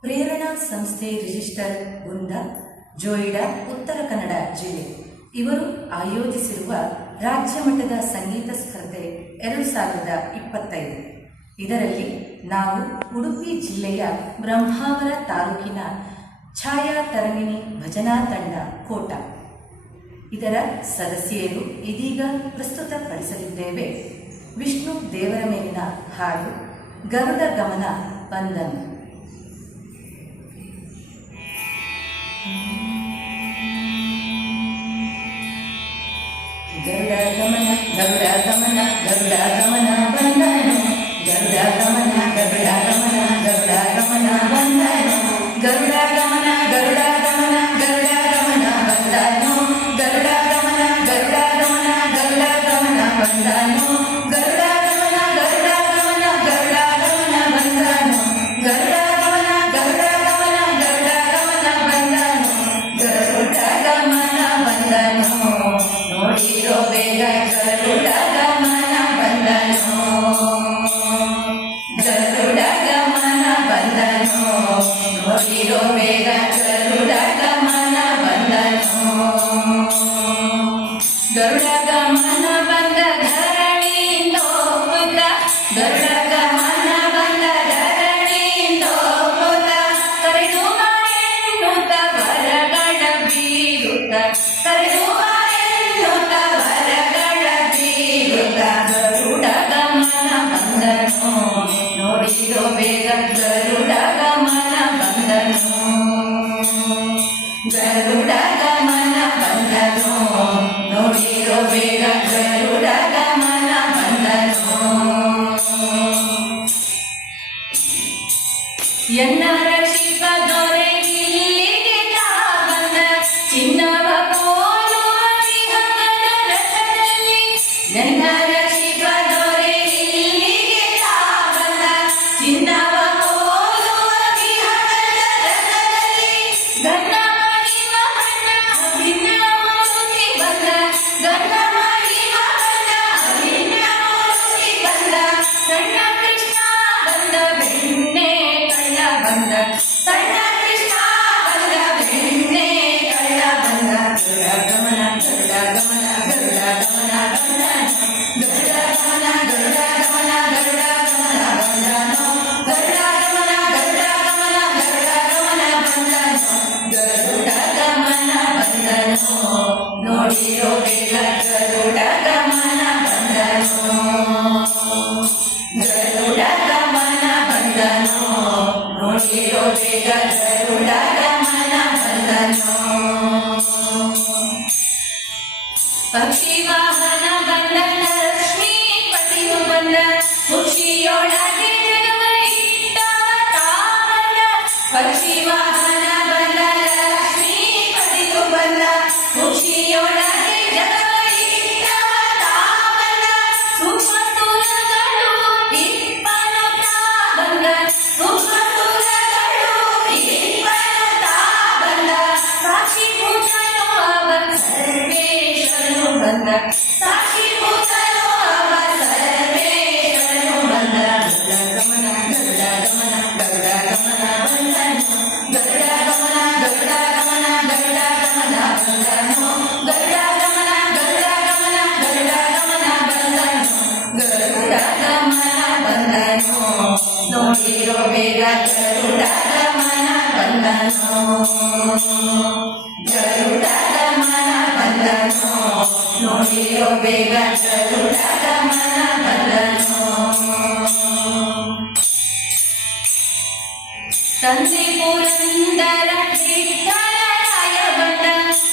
ಪ್ರೇರಣಾ ಸಂಸ್ಥೆ ರಿಜಿಸ್ಟರ್ ವೃಂದ ಜೋಯಿಡಾ, ಉತ್ತರ ಕನ್ನಡ ಜಿಲ್ಲೆ. ಇವರು ಆಯೋಜಿಸಿರುವ ರಾಜ್ಯ ಮಟ್ಟದ ಸಂಗೀತ ಸ್ಪರ್ಧೆ ಎರಡು ಸಾವಿರದ ಇಪ್ಪತ್ತೈದು. ಇದರಲ್ಲಿ ನಾವು ಉಡುಪಿ ಜಿಲ್ಲೆಯ ಬ್ರಹ್ಮಾವರ ತಾಲೂಕಿನ ಛಾಯಾ ತರಂಗಿಣಿ ಭಜನಾ ತಂಡ ಕೋಟ. ಇದರ ಸದಸ್ಯರು ಇದೀಗ ಪ್ರಸ್ತುತಪಡಿಸಲಿದ್ದೇವೆ. ವಿಷ್ಣು ದೇವರ ಮೇಲಿನ ಹಾಡು ಗರುಡ ಗಮನ ಬಂದನು ಗಮನ ಗರುಡ ಗಮನ என்னார Yeah. ಕಮಲ ಮುಕ್ಷಿಯೊಳಗೆ ಜಗವ ಇಟ್ಟವ ಕಾಮಲ ಪಕ್ಷಿ ವಾಹನ ಬಲ್ಲ ಲಕ್ಷ್ಮೀಪತಿಯು ಬಲ್ಲ ಮುಕ್ಷಿಯೊಳಗೆ ಜಗವ ಇಟ್ಟವ ಕಾಮಲ ಸೂಕ್ಷ್ಮ ತುಲಗಳು ತಂದೆ Purandara Krishna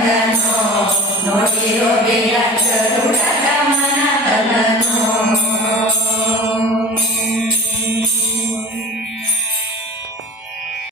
no, no quiero ver a